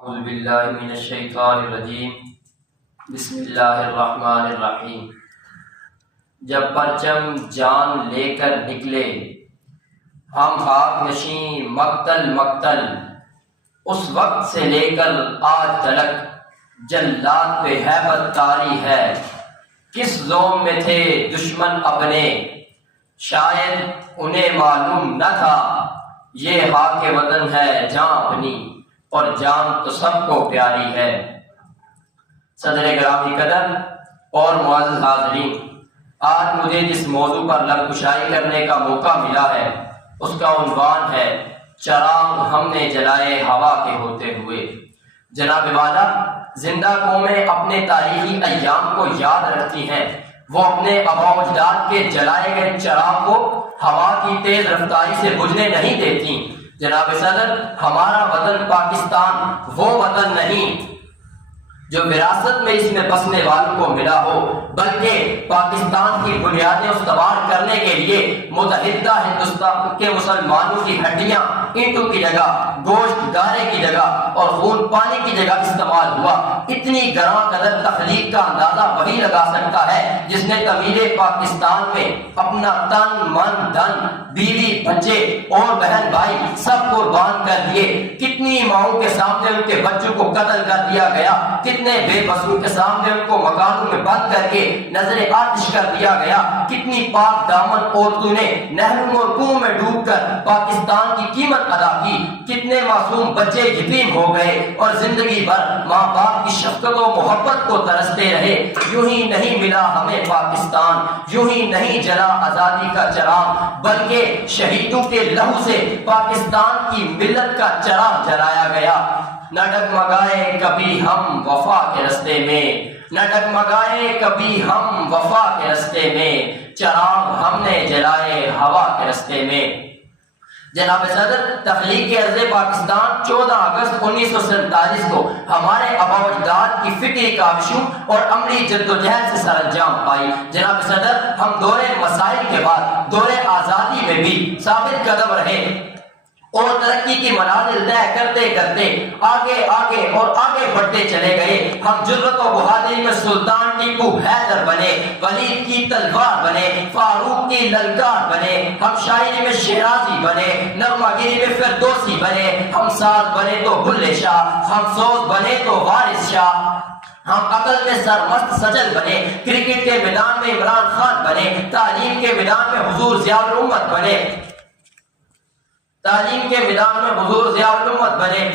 اعوذ باللہ من الشیطان الرجیم بسم اللہ الرحمن الرحیم۔ جب پرچم جان لے کر نکلے ہم خاک نشیں مقتل مقتل، اس وقت سے لے کر آج تلک جلات پہ ہیبت طاری ہے۔ کس زوم میں تھے دشمن اپنے، شاید انہیں معلوم نہ تھا یہ خاک وطن ہے جان اپنی، اور جان تو سب کو پیاری ہے۔ صدر گرامی قدر اور معزز حاضرین، آج مجھے جس موضوع پر لب کشائی کرنے کا موقع ملا ہے اس کا عنوان ہے چراغ ہم نے جلائے ہوا کے ہوتے ہوئے۔ جناب والا، زندہ قومیں اپنے تاریخی ایام کو یاد رکھتی ہیں، وہ اپنے آباء و اجداد کے جلائے گئے چراغ کو ہوا کی تیز رفتاری سے بجھنے نہیں دیتی۔ جناب صدر، ہمارا وطن پاکستان وہ وطن نہیں جو وراثت میں اس میں بسنے والوں کو ملا ہو، بلکہ پاکستان کی بنیادیں استوار کرنے کے لیے متحدہ ہندوستان کے مسلمانوں کی ہڈیاں اینٹوں کی جگہ، گوشت گارے کی جگہ اور خون پانی کی جگہ استعمال ہوا۔ اتنی گراں قدر تخلیق کا اندازہ وہی لگا سکتا ہے جس نے طویل پاکستان میں اپنا تن من دھن، بیوی بچے اور بہن بھائی سب قربان کر دیے۔ کتنی ماؤں کے سامنے ان کے بچوں کو قتل کر دیا گیا، کتنے بے بسوں کے سامنے ان کو مکانوں میں بند کر کے نظر آتش کر دیا گیا، کتنی پاک دامن عورتوں نے نہروں اور کنووں میں ڈوب کر پاکستان کی قیمت ادا کی، کتنے معصوم بچے یتیم ہو گئے اور زندگی بھر ماں باپ کی شفقت و محبت کو ترستے رہے۔ یوں ہی نہیں ملا ہمیں پاکستان، یوں ہی نہیں جلا آزادی کا چراغ، بلکہ شہیدوں کے لہو سے پاکستان کی ملت کا چراغ جلایا گیا۔ نہ ڈگمگائے کبھی ہم وفا کے رستے میں، نہ ڈگمگائے کبھی ہم وفا کے رستے میں، چراغ ہم نے جلائے ہوا کے رستے میں۔ جناب صدر، تخلیق عرض پاکستان 14 اگست 1947 کو ہمارے آباء و اجداد کی فکری کاوشوں اور عملی جدوجہد سے سر انجام پائی۔ جناب صدر، ہم دور مسائل کے بعد دور آزادی میں بھی ثابت قدم رہے اور ترقی کی منازل طے کرتے کرتے آگے آگے اور آگے بڑھتے چلے گئے۔ ہم جرأت و بہادری میں سلطان ٹیپو حیدر بنے، ولید کی تلوار بنے، فاروق کی للکار بنے، ہم شاعری میں شیرازی بنے، نغمہ گیری میں فردوسی بنے، ہم ساز بنے تو بلے شاہ، ہم سوز بنے تو وارث شاہ، ہم عقل میں سرمست سجل بنے، کرکٹ کے میدان میں عمران خان بنے، تعلیم کے میدان میں حضور ضیاء الامت بنے، تعلیم کے میدان میں حضور ضیاء الامت بنے۔